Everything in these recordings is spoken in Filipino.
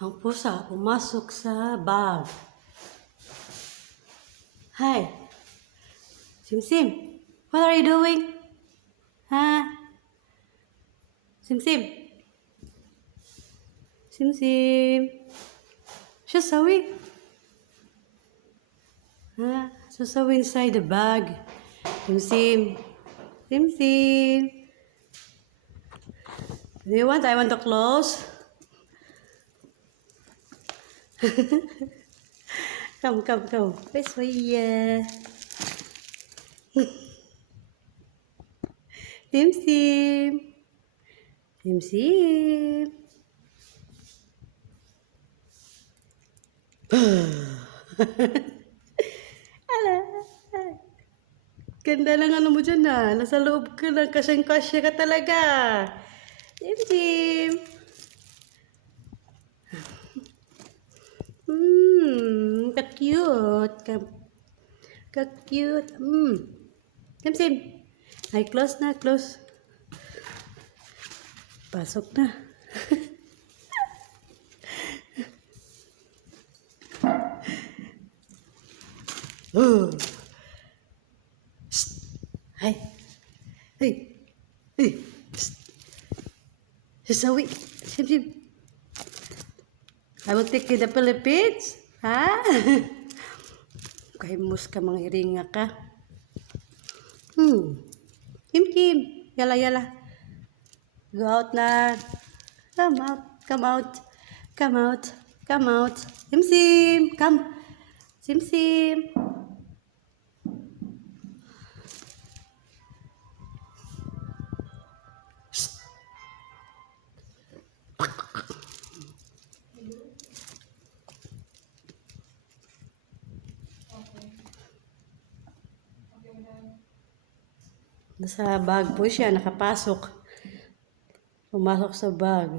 Ang pusa pumasok sa bag. Hi, Simsim, what are you doing? Ha? Simsim? Simsim? Sasawi? Ha? Sasawi inside the bag. Simsim? Simsim? Do you want? I want to close. Come. This way, yeah. Simsim? Simsim? Ala. Ganda lang ano mo dyan Nasa loob ka lang. Kasyang-kasya ka talaga. Simsim. Ka-cute. Ka-cute. Simsim. Ay, close na, close. Pasok na. Oh. Hi. Hey. Hey. Sasawi. Simsim. I will take you to the Philippines. Ha? Kahimus ka, mga hiringa ka. Kim. Yala. Go out na. Come out. Simsim. Come. Simsim. Nasa bag po siya, nakapasok. Pumasok sa bag.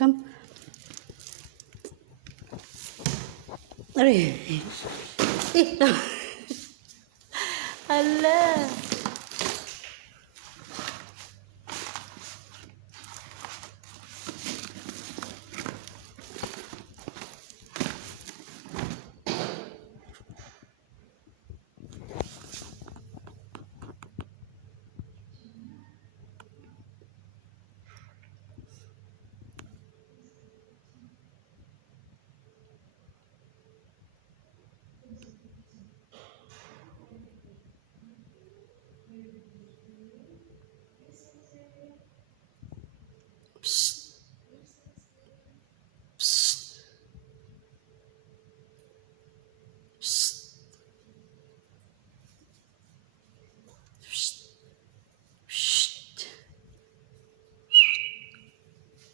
Come. Aray. Ala.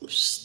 Psst.